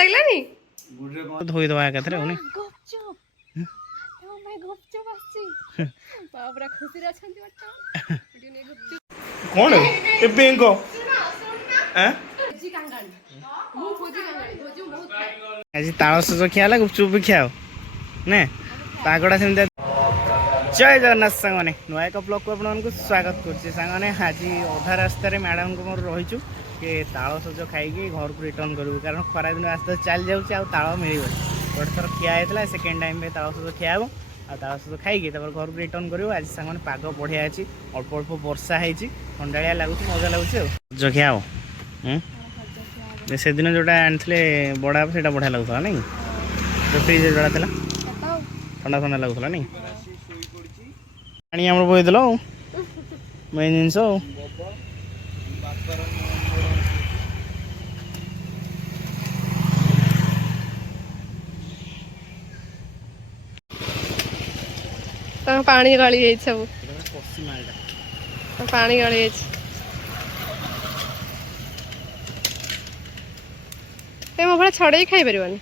ଲାଗିଲାନି ଧୋଇଦବା ଏକାଥରେ ଆଉ ନାଇଁ କଣ ଏ ବେଙ୍ଗ ଆଜି ତାଳ ସଜ ଖିଆ ହେଲା ଗୁପଚୁପ ବି ଖିଆ ନା ପାଗଟା ସେମିତି। ଜୟ ଜଗନ୍ନାଥ ସାଙ୍ଗମାନେ ନୂଆ ଏକ ବ୍ଲଗକୁ ଆପଣମାନଙ୍କୁ ସ୍ୱାଗତ କରୁଛି ସାଙ୍ଗମାନେ। ଆଜି ଅଧା ରାସ୍ତାରେ ମ୍ୟାଡ଼ାମଙ୍କୁ ମୋର ରହିଛୁ କି ତାଳ ସଜ ଖାଇକି ଘରକୁ ରିଟର୍ନ କରିବୁ, କାରଣ ଖରାଦିନ ଆସ୍ତେ ଆସ୍ତେ ଚାଲି ଯାଉଛି ଆଉ ତାଳ ମିଳିବନି। ଗୋଟେ ଥର ଖିଆ ହେଇଥିଲା, ସେକେଣ୍ଡ ଟାଇମ୍ ପାଇଁ ତାଳ ସଜ ଖିଆ ହେବ ଆଉ ତାଳ ସଜ ଖାଇକି ତାପରେ ଘରକୁ ରିଟର୍ନ କରିବୁ। ଆଜି ସାଙ୍ଗମାନେ ପାଗ ବଢ଼ିଆ ଅଛି, ଅଳ୍ପ ଅଳ୍ପ ବର୍ଷା ହେଇଛି, ଥଣ୍ଡାଳିଆ ଲାଗୁଛି, ମଜା ଲାଗୁଛି ଆଉ ସଜ ଖିଆ ଆଉ ସେଦିନ ଯେଉଁଟା ଆଣିଥିଲେ ବଡ଼ା ସେଇଟା ବଢ଼ିଆ ଲାଗୁଥିଲା ନାଇଁ, ଯେଉଁ ଫ୍ରିଜ୍ରେ ଯୋଉଟା ଥିଲା ଥଣ୍ଡା ଥଣ୍ଡା ଲାଗୁଥିଲା ନାଇଁ। ପାଣି ଆମର ବୋହିଦେଲ ଆଉ ମେନ୍ ଜିନିଷ ଆଉ ତାଙ୍କ ପାଣି ଗଳି ଯାଇଛି ସବୁ, କଷି ମାଲଟା ପାଣି ଗଳି ଯାଇଛି। ଏ ମୋ ଭଳିଆ ଛଡ଼େଇକି ଖାଇପାରିବନି।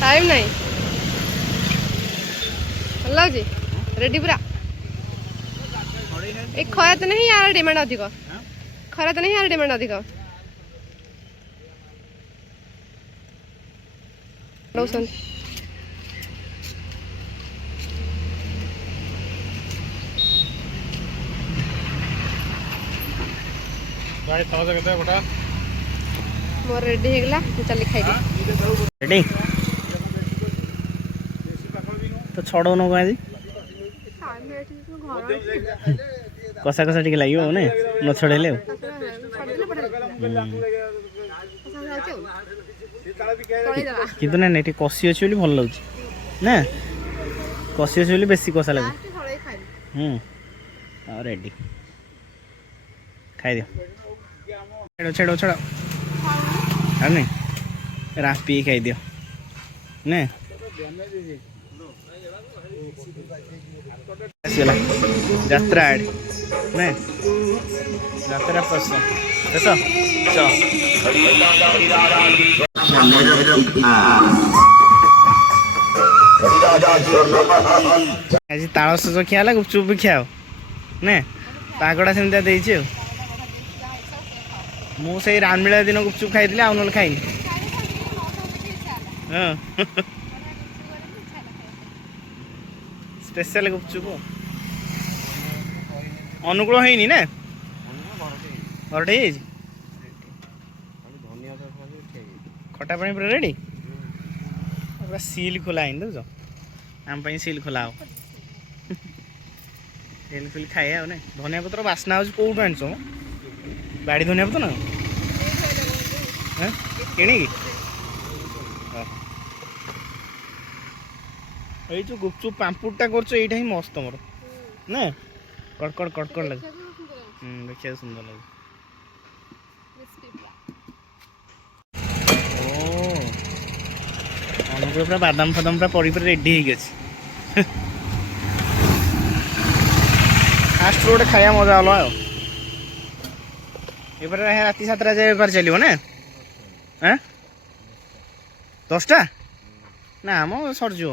ଟାଇମ୍ ନାହିଁ, ଭଲ ଲାଗୁଛି ରେଡି ପୁରା। ଏ ଖରା ତ ନାହିଁ, ୟାର ଡିମାଣ୍ଡ ଅଧିକ। ଖରା ତ ନାହିଁ, ୟାର ଡିମାଣ୍ଡ ଅଧିକ। ଦଉଛନ୍ତି ମୋର ରେଡି ହେଇଗଲା, ମୁଁ ଚାଲି ଖାଇବି। ରେଡି ତ ଛଡ଼ଉନ କ'ଣ ଆଜି କଷା କଷା ଟିକେ ଲାଗିବ ନା ନ ଛଡ଼େଇଲେ ଆଉ। କିନ୍ତୁ ନା ଏଠି କଷି ଅଛି ବୋଲି ଭଲ ଲାଗୁଛି ନା, କଷି ଅଛି ବୋଲି ବେଶୀ କଷା ଲାଗୁଛି। ଆଉ ରେଡି ଖାଇଦିଅ, ଛେଡ଼ ଛେଡ଼ ଛେଡ଼ ଆଉ ନାଇଁ ରାମ୍ପିକି ଖାଇଦିଅ ନା। ଆସିଗଲା ଯାତ୍ରା ଆଡ଼େ ନା, ଯାତ୍ରା ପସନ୍ଦ ଶେଷ ଆଜି ତାଳ ସଜ ଖିଆ ହେଲା, ଗୁପଚୁପ ବି ଖିଆ ନା, ପାଗଟା ସେମିତିଆ ଦେଇଛି ଆଉ। ମୁଁ ସେଇ ରାମଲୀଳା ଦିନ ଗୁପଚୁପ ଖାଇଥିଲି, ଆଉ ନହେଲେ ଖାଇନି। ହଁ ସ୍ପେଶାଲ ଗୁପଚୁପ ଅନୁକୂଳ ହେଇନି ନା, ଘରଟେ ହେଇଯାଇଛି। ଖଟା ପାଣି ପୁରା ରେଡ଼ି, ପୁରା ସିଲ୍ ଖୋଲା ହେଇନି ଦେଉଛ, ଆମ ପାଇଁ ସିଲ୍ ଖୋଲା ହବ। ସିଲ୍ ଫିଲ୍ ଖାଇବା ଆଉ ନାଇଁ। ଧନିଆ ପତ୍ର ବାସ୍ନା ହେଉଛି, କେଉଁଠୁ ଆଣିଛ ମ? ବାଡ଼ି ଧନିଆ ପତ୍ର ନା କିଣିକି? ଏଇ ଯେଉଁ ଗୁପଚୁପ ପାମ୍ପୁଡ଼ଟା କରୁଛ ଏଇଟା ହିଁ ମସ୍ତ ତମର ନା, କଡ଼କଡ଼ କଡ଼କଡ଼ ଲାଗେ। ଦେଖିବାକୁ ସୁନ୍ଦର ଲାଗେ। ଅନୁକୂଳ ପୁରା ବାଦାମ ଫାଦାମ ପୁରା ପଡ଼ି ପୁରା ରେଡ଼ି ହେଇକି ଅଛି। ଫାଷ୍ଟରୁ ଗୋଟେ ଖାଇବା ମଜା ଅଲଗା ଆଉ। ଏପଟେ ରାତି 7ଟା ଯାଏ ବେପାର ଚାଲିବ ନା? 10ଟା ନା ଆମ ସରିଯିବ,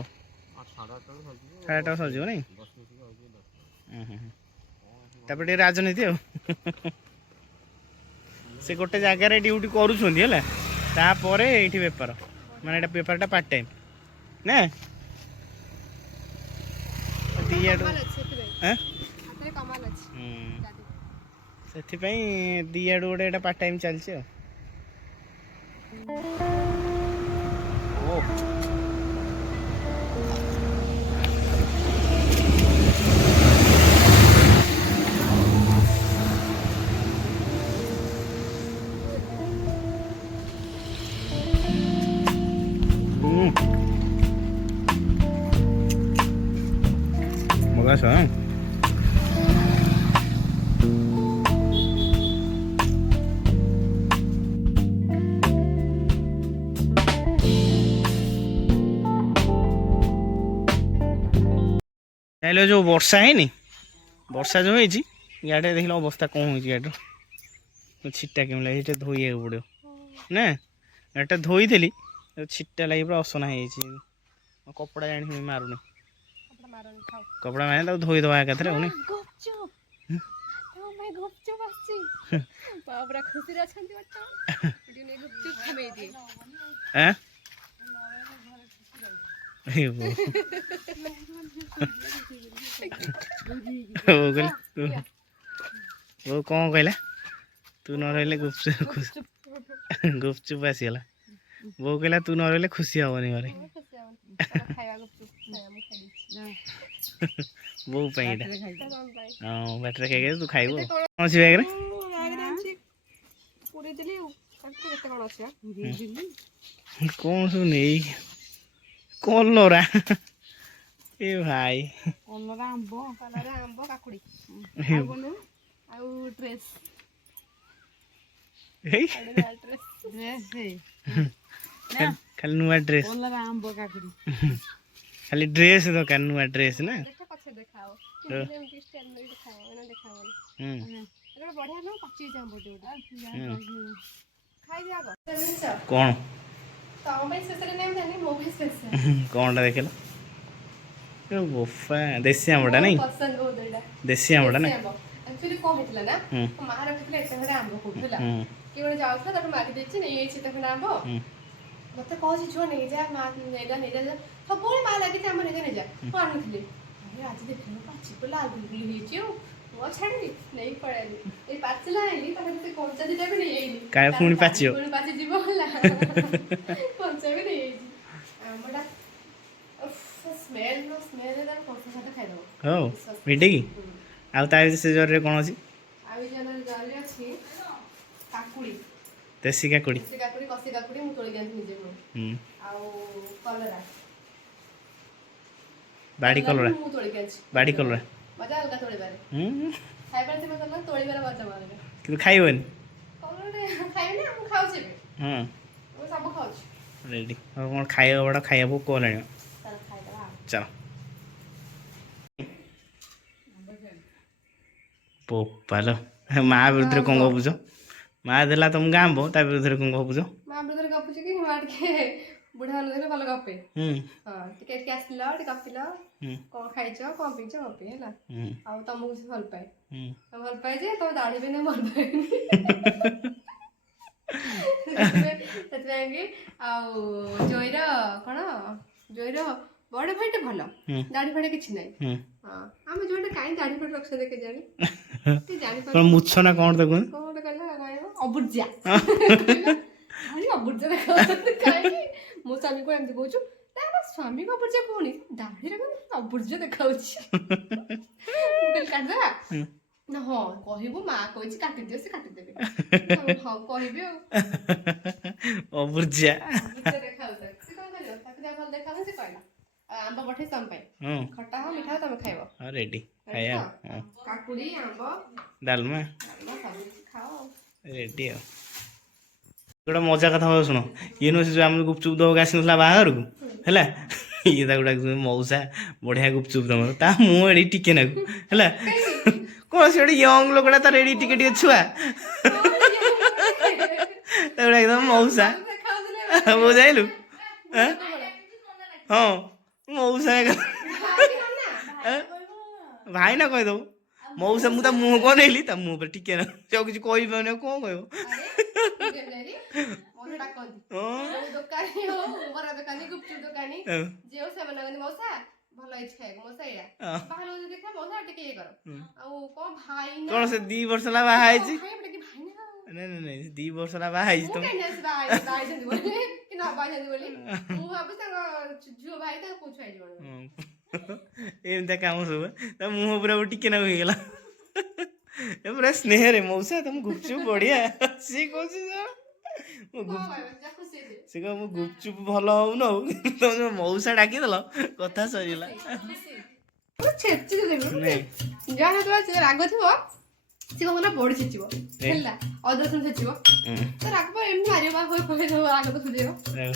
8:30 ସରିଯିବ ନାଇଁ। ତାପରେ ଟିକେ ରାଜନୀତି ଆଉ ସେ ଗୋଟେ ଜାଗାରେ ଡ୍ୟୁଟି କରୁଛନ୍ତି ହେଲା, ତାପରେ ଏଇଠି ବେପାର, ମାନେ ଏଇଟା ବେପାରଟା ପାର୍ଟ ଟାଇମ୍ ନା। ସେଥିପାଇଁ ଦି ଆଡ଼ୁ ଗୋଟେ ଏଇଟା ପାର୍ଟ ଟାଇମ୍ ଚାଲିଛି ଆଉ। ମଗାସ ହେଲେ ଯେଉଁ ବର୍ଷା ହେଇନି, ବର୍ଷା ଯେଉଁ ହେଇଛି ଇଆଡ଼େ ଦେଖିଲ ଅବସ୍ଥା କ'ଣ ହେଉଛି ଗାଡ଼ିର ଛିଟା କେମିତି ଲାଗି ଏଇଟା ଧୋଇବାକୁ ପଡ଼ିବ ନା ଏଇଟା ଧୋଇଥିଲି ଛିଟା ଲାଗି ପୁରା ଅସନା ହେଇଯାଇଛି କପଡ଼ା ଜାଣି ମାରୁନି କପଡ଼ା ମାନେ ତାକୁ ଧୋଇଦେବା ଏକାଥରେ ହଉନି ବୋଉ କ'ଣ କହିଲା ତୁ ନ ରହିଲେ ଗୁପଚୁପ ଆସିଗଲା ବୋଉ କହିଲା ତୁ ନ ରହିଲେ ଖୁସି ହବନି ଘରେ ବୋଉ ପାଇଁ ଏଇଟା ହଁ ବାଟରେ ଖାଇକି ତୁ ଖାଇବୁ କ'ଣ ଅଛି ବ୍ୟାଗରେ କ'ଣ ସବୁ ନେଇ କଲରା ଏ ଭାଇ ଆମ୍ବ କାକୁଡି ଆଉ ଡ୍ରେସ୍ ଖାଲି ନୂଆ ଡ୍ରେସ୍ ଖାଲି ଡ୍ରେସ୍ ଦରକାର ନୂଆ ଡ୍ରେସ୍ ନା କ'ଣ କ'ଣଟା ଦେଖିଲ ବୋଫା ଦେଶୀ ଆମ୍ବଟା ନାଇଁ ଦେଶୀ ଆମ୍ବଟା ନା एक्चुअली कौन हेतला ना मां रखिले एते खडे आंबो कोठला कि बडे जाउथला तब मागी देछि नै एछि एते खडे आंबो मते कहछि छो नै जा मां नेला नेला सब बोले मां लागि आंबो नै जा कोन नथिले अरे आज देखिलो पाछि को लाल बिलबिल हेछि ओ छाडली नै पळाली ए पाचला आइली ताके ते कोंचा दिटा भी नै आइली काय पुणी पाचियो पुणी पाछि जीव होला कोंचा भी नै आइली आंबडा स्मेल दा कोंचा साथा खाइ दो हो मिटे की आउ ता से जरे कोन अछि आउ जरे अछि काकुडी देसी काकुडी कसी काकुडी मु तोଳି गंत निजे मु आउ कलरा बाडी कलरा मु तोଳି गंत बाडी कलरा मजा अलगा तोଳି बारे खाइ पर से मतलब तोଳି बारे मजा मारे कि खाइबन कलरा खाइ ना मु खाउ छी हां मु सब खाउ छी रेडी और कोन खाइबा बडा खाइबो कोलाणी चल खाइ दबा चल पोपालो माँ विरुद्ध कौन गपुच माँ देला तुम गाँव ता विरुद्ध कौन गपुच माँ विरुद्ध गपुच कि माँ टे बुढ़ा अनुदेले भल गपे हाँ टिके आसला टे गपिला कौन खाइछ कौन पीछ गपे हैला आ तुमको से भल पाए भल पाए जे तो दाढ़ी भी नहीं भल पाए कि आ जयर कौन जयर बड़ भाई टे भल दाढ़ी फाड़ी किछि नै हां हम जोटे काई दाढ़ी फाड़ी रखछ देखे जानी ते जानी पर मुछ ना कौन तो कहला अबुर्जा अरे अबुर्जा देखो काई मो स्वामी को एमती कहूछु तारा स्वामी को अबुर्जा कोनी दाढ़ी रे अबुर्जा देखाउछि मुकल काट दे ना हो कहिबो मां कहछि काटि दियो से काटि देबे हां कहिबे अबुर्जा देखाउ से कोन करियो ताके जा भल देखाउ से कहला आंबा पठे सम पाए खट्टा हो मीठा हो तमे खाइबो हां रेडी खाया काकुडी आंबा डालमा सब खाओ रेडी हो गोटा मजा कथा हो सुनो ये नो से जो हम गुपचुप दो गास नला बाहर को हैला ये ता गोटा मौसा बढ़िया गुपचुप दम ता मु एडी टिके ना हैला कोन से एडी यंग लोकड़ा ता रेडी टिके टिके छुआ ता गोटा एकदम मौसा हो जाइलु हां मौसा भाई ना कह दो मौसा मु ता मुंह को नेली ता मुंह पर टिके ना जो किछ कोइ बने को कहबो मोर डाकंती दुकानी हो बरा दुकानी गुपचुप दुकानी जेओ से मना मौसा भलो इछ खाए मौसा एया बाहलो देखा मौसा टिके ये करो आ को भाई ना कोन से 2 वर्ष ला बा हाई छी भाई ना नहीं 2 वर्ष ला बा हाई तुम बाई जंदी बोली कि ना बाई जंदी बोली मु अब संग जो भाई ता पूछ आई जोन एमता काम सब त मुंह पूरा टिके ना हो गेला ए पूरा स्नेह रे मौसा तुम गुपचुप बढ़िया सी कोसी से मु गुपचुप भल हो न तुम मौसा डाकी दल कथा सरीला छेची देबी नहीं जाने तो से राग थिबो से कोना बड़ी छेचिबो हैला अदरसन छेचिबो तो राग पर एम मारियो बा होय कोहे राग तो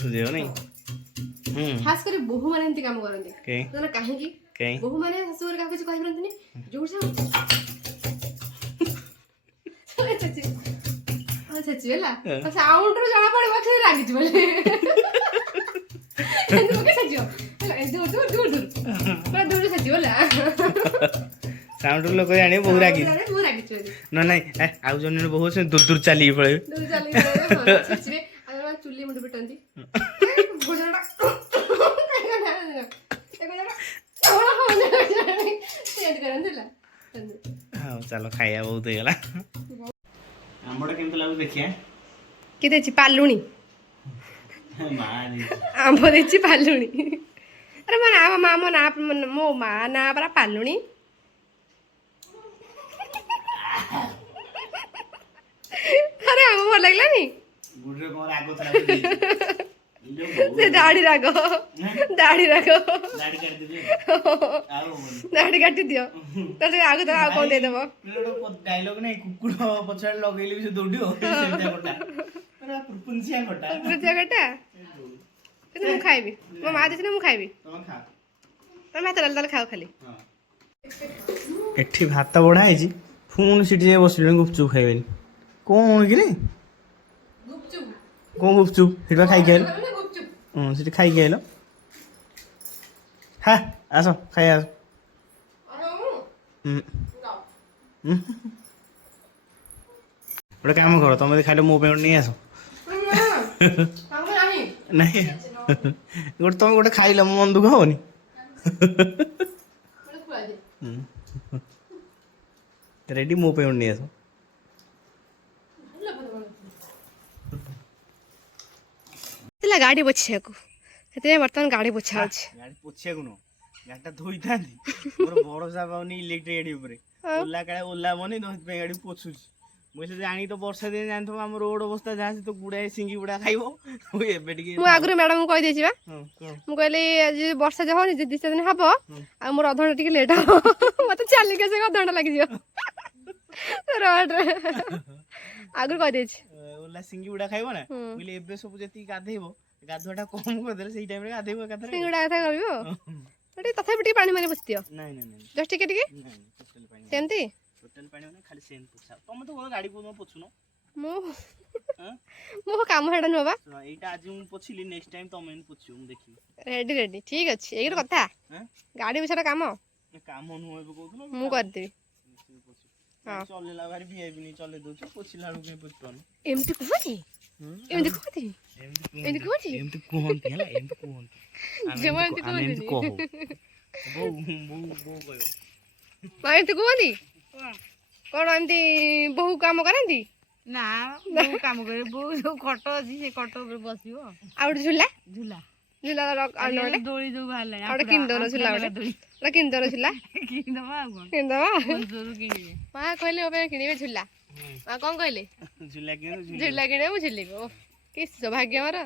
सुजेरो नहीं खास कर बहु माने एंती काम करंती तो काहे की बहु माने हसुर का कुछ कहि परंतनी जोर से ଛେଚି ହେଲା ତ ସାଉଣ୍ଡରୁ ଜଣା ପଡିବ କି ରାଗିଛି ବୋଲି ଏମିତି ପକେଇ ଛେଚିବ ହେଲା ଦୂର ଦୂର ଦୂର ଦୂର ପୁରା ଦୂର ଛେଚିବ ହେଲା ସାଉଣ୍ଡ ଲୋକ ଜାଣିବେ ବହୁ ରାଗି ମୁଁ ରାଗିଛି ବୋଲି ନା ନାଇଁ ଆଉ ଜଣେ ବହୁ ଅଛନ୍ତି ଦୂର ଦୂର ଚାଲିକି ପଳେଇବେ ଦୂର ଚାଲିକି ପଳେଇବେ ଛେଚିବେ ଆଉ ଚୁଲି ମୁଣ୍ଡ ପିଟନ୍ତି ଭୋଜନଟା ହଉ ଚାଲ ଖାଇବା ବହୁତ ହେଇଗଲା ଆମ୍ବଟା କେମିତି ଲାଗୁଛି ଦେଖିଆ କିଏ ଦେଇଛି ପାଲୁଣି ମା ଆମ୍ବ ଦେଇଛି ପାଲୁଣି ଆରେ ମୋ ନାଁ ମୋ ମା ନାଁ ପରା ପାଲୁଣି ଆରେ ଆମ୍ବ ଭଲ ଲାଗିଲାନି ଗୁଡରେ କଣ ରାଗ ଥିଲା ସେ ଦାଢି ରାଗ ଦାଢି କାଟିଦିଅ ତାହେଲେ ଆଗ ତ ଆଉ କଣ ଦେଇଦବ ଡାଇଲଗ ନାଇଁ କୁକୁର ପଛରେ ଲଗେଇଲେ ବି ସେ ଦୌଡିବ ସେମିତିଆ କଟା ପୁଞ୍ଚିଆ କଟା କିନ୍ତୁ ମୁଁ ଖାଇବି ମୋ ମା ଦେଇଛି ନା ମୁଁ ଖାଇବି ତମେ ଭାତ ଡାଲି ତାହେଲେ ଖାଅ ଖାଲି ଏଠି ଭାତ ବଢା ହେଇଛି ପୁଣି ସେଠି ଯାଇ ବସିଲେଣି ଗୁପଚୁପ ଖାଇବେନି କଣ କିରେ କଣ ଗୁପଚୁପ ସେଠି ବା ଖାଇକି ଆଇଲ ହଁ ସେଠି ଖାଇକି ଆଇଲ ହା ଆସ ଖାଇ ଆସ ଗୋଟେ କାମ କର ତମେ ଖାଇଲେ ମୋ ପାଇଁ ଗୋଟେ ନେଇ ଆସ ନାଇଁ ଗୋଟେ ତମେ ଗୋଟେ ଖାଇଲ ମୋ ମନ ଦୁଃଖ ହବନି ରେଡି ମୋ ପାଇଁ ଗୋଟେ ନେଇ ଆସ ଥିଲା ଗାଡି ପୋଛିବାକୁ ସେଥିପାଇଁ ବର୍ତ୍ତମାନ ଗାଡି ପୋଛା ହଉଛି ଗାଡି ପୋଛିବାକୁ ନୁହଁ ଗାଡିଟା ଧୋଇଥାନ୍ତି ମୋର ଭରସା ପାଉନି ଇଲେକ୍ଟ୍ରିକ ଗାଡି ଉପରେ ଓଲା କାଳେ ଓଲା ବନି ସେଥିପାଇଁ ଗାଡି ପୋଛୁଛି ମୁଁ ସେ ଜାଣି ତ ବର୍ଷା ଦିନ ଜାଣିଥିବ ଆମ ରୋଡ ଅବସ୍ଥା ଯାହା ସେ ତ ଗୁଡାଏ ସିଙ୍ଗି ଗୁଡା ଖାଇବ ଏବେ ଟିକେ ମୁଁ ଆଗରୁ ମ୍ୟାଡାମଙ୍କୁ କହିଦେଇଛି ବା ମୁଁ କହିଲି ଆଜି ବର୍ଷା ଯା ହଉନି 2-3 ଦିନ ହବ ଆଉ ମୋର ଅଧଘଣ୍ଟା ଟିକେ ଲେଟ୍ ହବ ମତେ ଚାଲିକି ଆସିବାକୁ ଅଧଘଣ୍ଟା ଲାଗିଯିବ ରୋଡରେ ଆଗରୁ କହିଦେଇଛି ଓଲା ସିଙ୍ଗି ଗୁଡା ଖାଇବ ନା କହିଲି ଏବେ ସବୁ ଯେତିକି ଗାଧେଇବ ଗାଧୁଆଟା କମ କରିଦେଲେ ସେଇ ଟାଇମରେ ଗାଧେଇବ ଏକାଥରେ ସିଙ୍ଗୁଡା କଥା କହିବ ତଥାପି ଟିକେ ପାଣି ମାରି ପୋଛିଦିଅ ନାଇଁ ଜଷ୍ଟ ଟିକେ ଟିକେ ସେମିତି ଟୋଟାଲ ପାଣି ମାନେ ଖାଲି ସେମିତି ପୋଛା ତମେ ତ ଗାଡି କୋଉ ପୋଛୁନ ମୋ କାମ ହେଟା ନୁହଁ ବା ଏଇଟା ଆଜି ମୁଁ ପୋଛିଲି ନେକ୍ସଟ ଟାଇମ ତମେ ପୋଛିବ ମୁଁ ଦେଖିବି ରେଡି ଠିକ ଅଛି ଏଇ ଗୋଟେ କଥା ଗାଡି ବିଷୟରେ କାମ ନୁହଁ ଏବେ କହୁଥିଲ ମୁଁ କରିଦେବି ଚଲେଇଲା ଭାରି ଭିଆଇପି ନେଇ ଚଲେଇ ଦଉଛ ପୋଛିଲା ବେଳକୁ କେହି ପୋଛିପାରୁନି ଏମିତି କୁହନ୍ତି ଏମିତି କୁହନ୍ତି ହେଲା ଏମିତି କୁହନ୍ତି ଆମେ ଏମିତି କହୁ ବୋଉ କହିବ ଏମିତି କୁହନ୍ତି କଣ ଏମିତି ବୋହୁ କାମ କରନ୍ତି ନା ବୋଉ କାମ କରେ ବୋଉ ଯୋଉ ଖଟ ଅଛି ସେ ଖଟ ଉପରେ ବସିବ ଆଉ ଗୋଟେ ଝୁଲା ଦୋଳି ଯୋଉ ବାହାରିଲାଣି ଗୋଟେ କିଣିଦଉନ ଝୁଲା ଗୋଟେ କିଣିଦଉନ ଝୁଲା କିଣିଦବା ଆଉ କଣ କିଣିଦବା କିଣିବେ ମା କହିଲେ ମୋ ପାଇଁ କିଣିବେ ଝୁଲା ମା କଣ କହିଲେ ଝୁଲା କିଣିବେ ମୁଁ ଝୁଲିବି ଓ କି ସୌଭାଗ୍ୟ ମୋର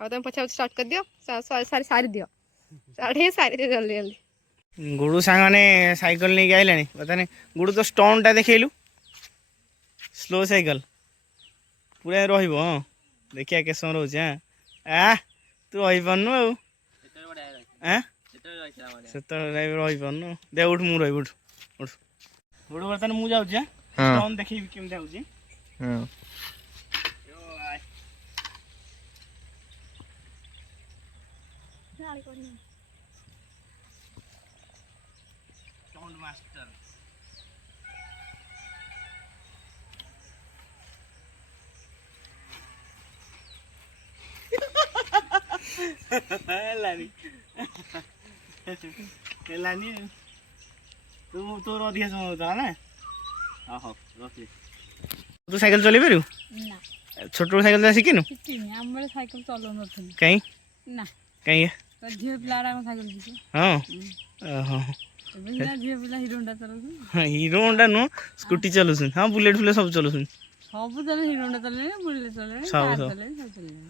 ଆଉ ତମେ ପଛା ଷ୍ଟାର୍ଟ କରିଦିଅ ସାରିଦିଅ ସାରିଦିଅ ଜଲ୍ଦି ଜଲ୍ଦି ଗୁଡୁ ସାଙ୍ଗମାନେ ସାଇକେଲ ନେଇକି ଆଇଲାଣି ବର୍ତ୍ତମାନ ଗୁଡୁ ତ ଷ୍ଟଣ୍ଟଟା ଦେଖେଇଲୁ ସ୍ଲୋ ସାଇକେଲ ପୁରା ରହିବ ହଁ ଦେଖିବା କେତେ ସମୟ ରହୁଛି ତୁ ରହିପାରୁନୁ ଆଉ ସେତେବେଳେ ରହିପାରୁନୁ ଦେ ଉଠୁ ମୁଁ ରହିବି ଉଠୁ ଗୁଡୁ ବର୍ତ୍ତମାନ ମୁଁ ଯାଉଛି ଷ୍ଟଣ୍ଟ ଦେଖେଇବି କେମିତି ହଉଛି ମାଷ୍ଟର ହେଲାନି ତୁ ତୋର ଅଧିକା ସମୟ ହଉଥିଲା ନା ହଉ ରଖିଲି ତୁ ସାଇକେଲ ଚଲେଇ ପାରିବୁ ଛୋଟବେଳୁ ସାଇକେଲ ଶିଖିନୁ ଆମର ସାଇକେଲ ଚଲାଉନଥିଲି କାଇଁ ନା କାଇଁ ଝିଅ ପିଲାଗୁଡା ସାଇକେଲ ଶିଖେ ହଁ ଓହୋ ଝିଅ ପିଲା ହିରୋ ହୋଣ୍ଡା ଚଲାଉଛନ୍ତି ହିରୋ ହୋଣ୍ଡା ନୁହଁ ସ୍କୁଟି ଚଲାଉଛନ୍ତି ହଁ ବୁଲେଟ ଫୁଲେଟ ସବୁ ଚଲାଉଛନ୍ତି ସବୁ ଚଲେ ହିରୋ ହୋଣ୍ଡା ଚଲେଇଲେ ବୁଲେଟ ଚଲେଇଲେ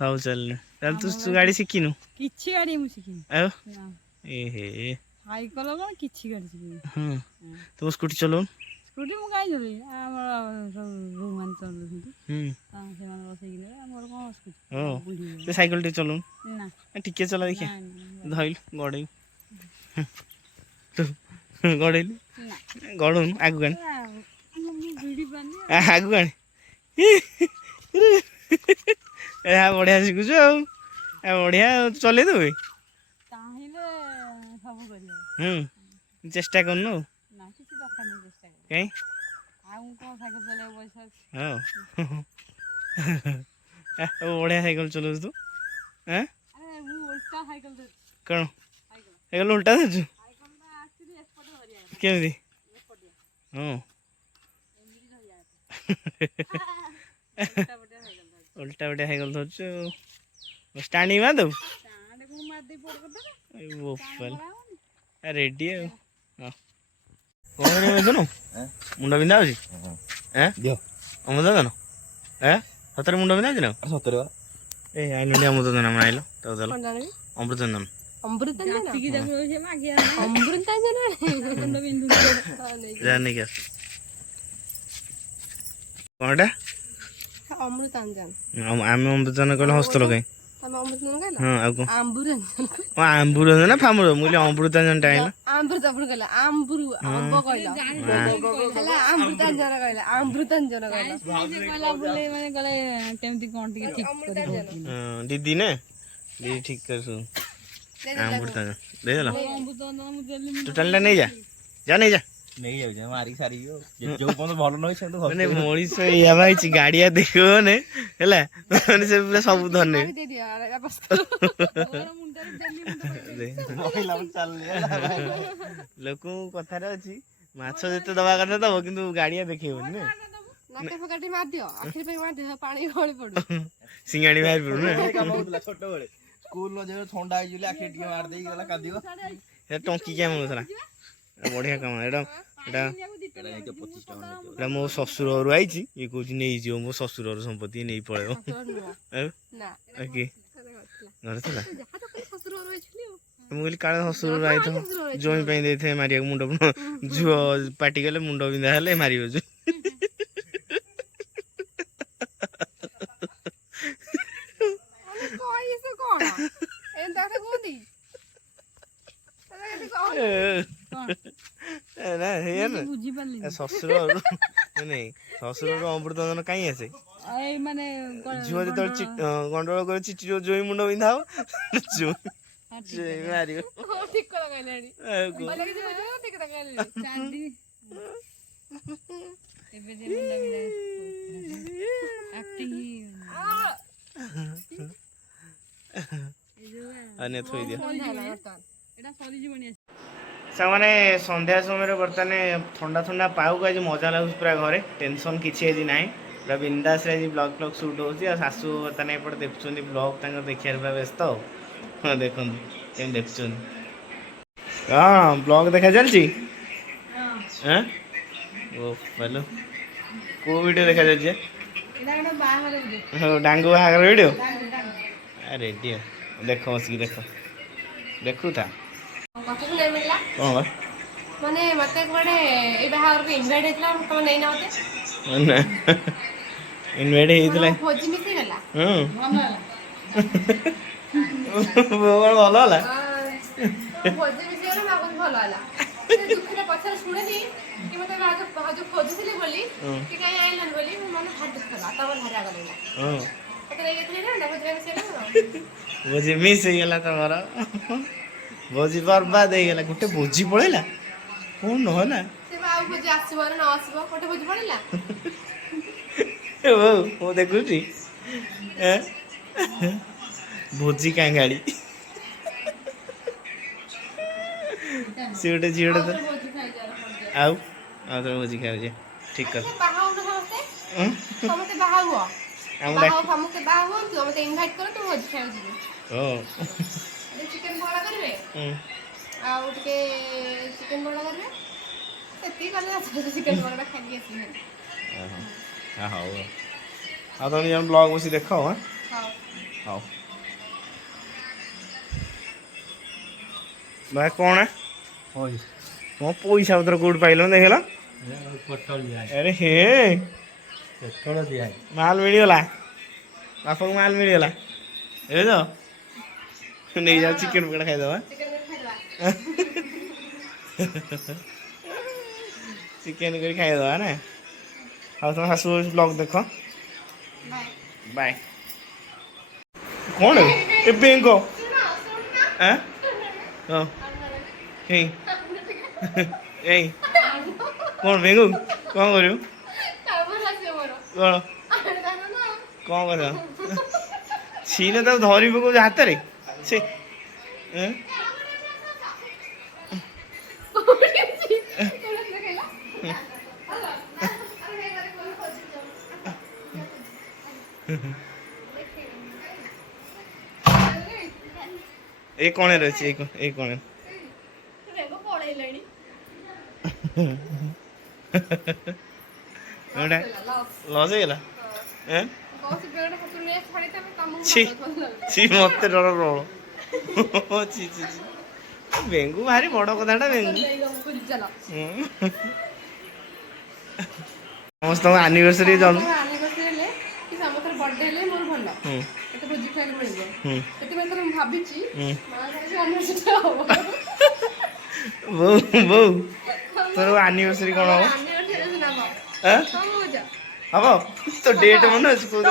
ସବୁ ଚାଲିଲେ ତାହେଲେ ତୁ ଗାଡି ଶିଖିନୁ କିଛି ଗାଡି ମୁଁ ଶିଖିନି ଆଉ ନା ଏହେ ସାଇକେଲ କଣ କିଛି ଗାଡି ଶିଖିନି ହଁ ତୁ ସ୍କୁଟି ଚଲାଉନୁ ସ୍କୁଟି ମୁଁ କାହିଁ ଚଲେଇବି ଆମର ସବୁ ବୋଉମାନେ ଚଲାଉଛନ୍ତି ସେମାନେ ବସେଇକି ନେବେ ଆମର କଣ ସ୍କୁଟି ତୁ ସାଇକେଲ ଟିକେ ଚଲାଉନୁ ନା ଟିକେ ଚଲା ଦେଖିଆ ଧଇଲୁ ଗଡ଼େଇଲୁ ଗଡ଼େଇଲୁ ଗଡ଼ଉନୁ ଆଗକୁ ଆଣି ଆଗକୁ ଆଣି ଏହା ବଢ଼ିଆ ଶିଖୁଛୁ ଆଉ ବଢ଼ିଆ ଚଲେଇ ଦେବୁ ଚାହିଁଲେ ସବୁ କରିବ। ଚେଷ୍ଟା କରୁନୁ ଆଉ ନା କିଛି ଦରକାର ନାହିଁ ଚେଷ୍ଟା କର। କାଇଁ ଆଉ ମୁଁ କ'ଣ ସାଇକେଲ ଚଲେଇବାକୁ ପଇସା ଅଛି? ହଁ ବଢ଼ିଆ ସାଇକେଲ ଚଲାଉଛୁ ତୁ ଆରେ ମୁଁ ଓଲଟା ସାଇକେଲ ଧରୁଛି। କ'ଣ ସାଇକେଲ ସାଇକେଲ ଉଲ୍ଟା ଧରୁଛୁ ସାଇକେଲଟା ଆକ୍ଚୁଆଲି ଏପଟେ ଧରିବା କଥା। କେମିତି ଏପଟିଆ ହଁ ଏମିତି ଧରିବା କଥା। ଓଲଟା ପଟିଆ ସାଇକେଲ ଧରୁଛି। ଉଲ୍ଟା ପଟିଆ ସାଇକେଲ ଧରୁଛୁ ଷ୍ଟାଣ୍ଡିଂ ମାରିଦେବୁ ଷ୍ଟାଣ୍ଡ କ'ଣ ମାରିଦେଇ ପଡ କଥା ବୋପାଲ ମରାହବନି। ରେଡ଼ି ଆଉ ହଁ କ'ଣ କରିବୁ ମୁଣ୍ଡ ବିନ୍ଧା ହେଉଛି ଦିଅ ଅମୃତଜନ ସତରେ ମୁଣ୍ଡ ବିନ୍ଧା ହେଉଛି ନା ସତରେ ବା ଏ ଆଇଲୁଣି ଅମୃତଜନ ଆମେ ଆଇଲ ତାକୁ ଦେଲ କ'ଣ ଜାଣିବି ଅମୃତଜନ ରାତିକି ତାକୁ ସେ ମାଗିବା ଅମୃତାଞ୍ଜନ ମୁଣ୍ଡ ବିନ୍ଧୁଛି। ଯା ନେଇକି ଆସ କ'ଣ ଏଟା ଅମୃତାଞ୍ଜନ ଆମେ ଅମୃତଜନ କହିଲେ ହଷ୍ଟେଲ କାଇଁ ତମେ ଅମୃତାଞ୍ଜନ କହିଲ ହଁ ଆଉ କ'ଣ ଆମ୍ବୁରଞ୍ଜନ ଆମ୍ବୁରଞ୍ଜନ ନା ଫାମୁର ମୁଁ କହିଲି ଅମୃତାଞ୍ଜନଟା ଆଇଲ ଆମ୍ବୃତାପୁର କହିଲା ଆମ୍ବୁରୁ ଆମ୍ବ କହିଲ ହେଲା ଅମୃତାଞ୍ଜନ କହିଲା ଅମୃତାଞ୍ଜନ କହିଲା କହିଲା ବୁଲେଇ ମାନେ କହିଲେ କେମିତି କ'ଣ ଟିକେ ଠିକ କରିବ। ଦିଦି ନା ଦିଦି ଠିକ କରି ସବୁ ଅମୃତାଞ୍ଜନ ଦେଇଦେଲ ଅମୃତଭଣ୍ଡା ମୁଁ ଦେଲି ଟୋଟାଲଟା ନେଇଯା ଯା ନେଇଯା ନେଇଯାଉଛି ମାରିକି ସାରିକି ଯୋଉ ପର୍ଯ୍ୟନ୍ତ ଭଲ ନହେଇ ସେମିତି ମାନେ ମଣିଷ ଇଆ ଭାଇଛି ଗାଡିଆ ଦେଖିବ ମାନେ ହେଲା ମାନେ ସେ ପୁରା ସବୁ ଧନେ ଦେଇଦିଅ ଲୋକଙ୍କୁ କଥାରେ ଅଛି ମାଛ ଯେତେ ଦବା କଥା ଦବ କିନ୍ତୁ ଗାଡିଆ ଦେଖେଇବନି ନା ନାକେ ଫକାଟି ମାରିଦିଅ ଆଖିରି ପାଇଁ ମାରିଦିଅ ପାଣି ଗଳି ପଡୁ ସିଙ୍ଗାଣି ବାହାରି ପଡୁ ନା କାମ ହଉଥିଲା ଛୋଟବେଳେ ସ୍କୁଲ ଯେବେ ଥଣ୍ଡା ହେଇଯିବ ଆଖି ଟିକେ ମାରି ଦେଇକି ଗଲା କାନ୍ଦିବ এটা ଟଙ୍କିକିଆ ମିଳୁଥିଲା ବଢିଆ କାମ ଏଇଟା ଏଇଟା ଏଇଟା ମୋ ଶ୍ୱଶୁର ଘରୁ ଆଇଛି ଇଏ କହୁଛି ନେଇଯିବ ମୋ ଶ୍ୱଶୁର ଘର ସମ୍ପତ୍ତି ନେଇ ପଳେଇବ କି ଘରେ ଥିଲା ମୁଁ କହିଲି କାଳେ ଶ୍ୱଶୁର ଘର ଆଇଥିବ ଜମି ପାଇଁ ଦେଇଥିବେ ମାରିବାକୁ ମୁଣ୍ଡ ଝୁଅ ପାଟି ଗଲେ ମୁଣ୍ଡ ବିନ୍ଧା ହେଲେ ମାରିବ ଶ୍ୱଶୁର ନାଇଁ ଶ୍ୱଶୁର ଅମୃତଭଣ୍ଡନ କାହିଁ ଆସେ ମାନେ ଝିଅ ଯେତେବେଳେ ଗଣ୍ଡଗୋଳ করে ଚିଠି ଜୋଇ ମୁଣ୍ଡ ବିନ୍ଧା ହବ ମାରିବ ଠିକ କଥା କହିଲାଣି ଠିକ କଥା କହିଲାଣି ଏବେ ଯେ ମୁଣ୍ଡ ବିନ୍ଧା ଆକ୍ଟିଂ ଆନେ ଥୋଇ ଦିଅ ଏଟା ସରିଯିବନି ସାଙ୍ଗମାନେ ସନ୍ଧ୍ୟା ସମୟରେ ବର୍ତ୍ତମାନ ଥଣ୍ଡା ଥଣ୍ଡା ପାଉକୁ ଆଜି ମଜା ଲାଗୁଛି ପୁରା ଘରେ ଟେନସନ୍ କିଛି ଆଜି ନାହିଁ ପୁରା ବିନ୍ଦାସରେ ଆଜି ବ୍ଲଗ୍ ଫ୍ଲଗ୍ ସୁଟ୍ ହେଉଛି ଆଉ ଶାଶୁ ବର୍ତ୍ତମାନ ଏପଟେ ଦେଖୁଛନ୍ତି ବ୍ଲଗ୍ ତାଙ୍କର ଦେଖିବାର ପୁରା ବ୍ୟସ୍ତ ଆଉ ହଁ ଦେଖନ୍ତୁ କେମିତି ଦେଖୁଛନ୍ତି ହଁ ବ୍ଲଗ୍ ଦେଖା ଚାଲିଛି ଓ ହ୍ୟାଲୋ କେଉଁ ଭିଡ଼ିଓ ଦେଖା ଯାଉଛି ହଉ ଡାଙ୍ଗୁ ବାହାଘର ଭିଡ଼ିଓ ରେଡ଼ି ଦେଖ ବସିକି ଦେଖ ଦେଖୁଥା କ'ଣ ବା ମାନେ ମତେ କୁଆଡେ ଏଇ ବାହାଘରକୁ ଇନଭାଇଟ୍ ହେଇଥିଲା ତମେ ନେଇନା ମତେ ନା ଇନଭାଇଟ୍ ହେଇଥିଲା ଭୋଜି ମିସ୍ ହେଇଗଲା ଭଲ ହେଲା ଭୋଜି ମିସ୍ ହେଇଗଲା ଭାବୁଛି ଭଲ ହେଲା ଦୁଃଖରେ ପଛରେ ଶୁଣିଲି କି ମତେ ଭାଉଜ ଖୋଜୁଥିଲି ବୋଲି କି କାହିଁ ଆଇଲାନି ବୋଲି ମୋ ମନ ଭାରି ଦୁଃଖ ହେଲା ତମର ଭାରି ରାଗ ଲାଗିଲା ମତେ ନେଇଯାଇଥିଲି ନା ଭୋଜିରେ ମିସ୍ ହେଇଗଲା ଭୋଜି ମିସ୍ ହେଇଗଲା ତମର ଭୋଜି ବର୍ବାଦ ହେଇଗଲା ଗୋଟେ ଭୋଜି ପଳେଇଲା କ'ଣ ନହେଲା ସେ ଆଉ ଭୋଜି ଆସିବ ନା ନ ଆସିବ ଗୋଟେ ଭୋଜି ପଳେଇଲା ମୁଁ ଦେଖୁଛି ଭୋଜି କାଙ୍ଗାଳି ସେ ଗୋଟେ ଝିଅଟେ ତ ଆଉ ଥରେ ଭୋଜି ଖାଉଛି ଠିକ କଥା ସମସ୍ତେ ବାହା ହୁଅ ସମସ୍ତେ ବାହା ହୁଅନ୍ତୁ ମତେ ଇନଭାଇଟ୍ କର ତୁ ଭୋଜି ଖାଇବାକୁ ଯିବି ଚିକେନ ପକୋଡ଼ା କରିବେ ଆଉ ଟିକେ ଚିକେନ ପକୋଡ଼ା କରିବେ ସେତିକି କଲେ ଚିକେନ ପକୋଡ଼ା ଖାଇକି ଆସିବେ ହଉ ଆଉ ତମେ ଜଣ ବ୍ଲଗ୍ ବସି ଦେଖ ହଉ ହଉ ଭାଇ କ'ଣ ମୋ ପଇସା ପତ୍ର କୋଉଠି ପାଇଲ ଦେଖିଲ ଆରେ ହେ ମାଲ ମିଳିଗଲା ବାପାକୁ ମାଲ ମିଳିଗଲା ଏବେ ତ ନେଇଯାଅ ଚିକେନ ପକୋଡ଼ା ଖାଇଦେବା ଚିକେନ କରି ଖାଇଦେବା ନା ଆଉ ତମ ଶାଶୁ ବ୍ଲଗ୍ ଦେଖ ବାଏ ବାଏ। କ'ଣ ଏ ବେଙ୍ଗ ଆଁ ହଁ ଏଇ ଏଇ କ'ଣ ବେଙ୍ଗ କ'ଣ କରିବୁ କ'ଣ କ'ଣ କରିବ ଛିନେ ତାକୁ ଧରି ପକଉଛୁ ହାତରେ ସେ ଏଇ କଣରେ ଅଛି ଏଇ କଣରେ ପଳେଇଲାଣି ଲସ୍ ହେଇଗଲା ଛି ଛି ମତେ ଡର ପ୍ରବଳ ଛି ଛି ଛି ବେଙ୍ଗୁ ଭାରି ବଡ଼ କଥାଟା ବେଙ୍ଗୁ ସମସ୍ତଙ୍କ ଆନିଭର୍ସରୀ ଜନ୍ମ ହେଲେ କି ସମସ୍ତଙ୍କର ବର୍ଥଡେ ହେଲେ ମୋର ଭଲ ଏତେ ଭୋଜି ଖାଇବାକୁ ମିଳିବ ସେଥିପାଇଁ ତ ମୁଁ ଭାବିଛି ବୋଉ ବୋଉ ତୋର ଆନିଭର୍ସରୀ କ'ଣ ହବ ହବ ତ ଡେଟ୍ ମନେ ଅଛି କୋଉ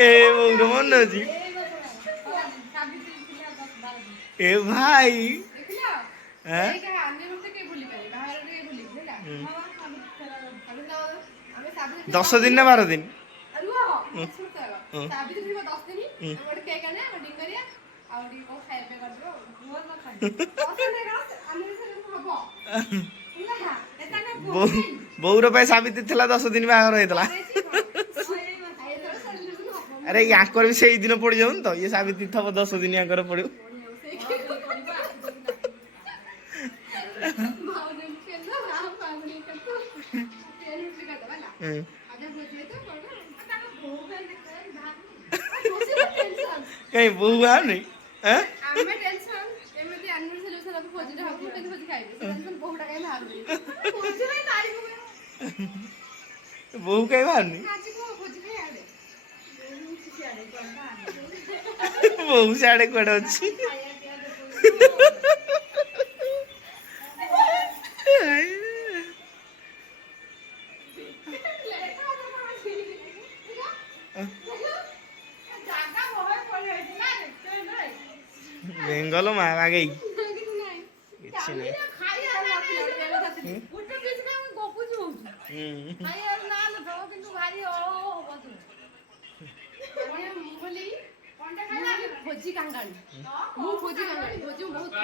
ଏ ବୋଉର ମନେ ଅଛି ଏ ଭାଇ 10 ଦିନ ନା 12 ଦିନ ବୋଉର ପାଇଁ ସାବିତ୍ରୀ ଥିଲା 10 ଦିନ ବାହାଘର ହେଇଥିଲା ଆରେ ୟାଙ୍କର ବି ସେଇ ଦିନ ପଡ଼ିଯାଉନି ତ ଇଏ ସାବିତ୍ରୀ ଥବ 10 ଦିନ ୟାଙ୍କର ପଡ଼ିବ କାଇଁ ବୋଉ ବାହାରୁନି ବୋଉ କାଇଁ ବାହାରୁନି ବୋଉ ସିଆଡେ କୁଆଡେ ଅଛି ବେଙ୍ଗଲ ମା ଆଗେଇ କିଛି ନାହିଁ ଭୋଜି କାଙ୍ଗାଳି ମୁଁ ଭୋଜି କାଙ୍ଗାଳି ଭୋଜି ବହୁତ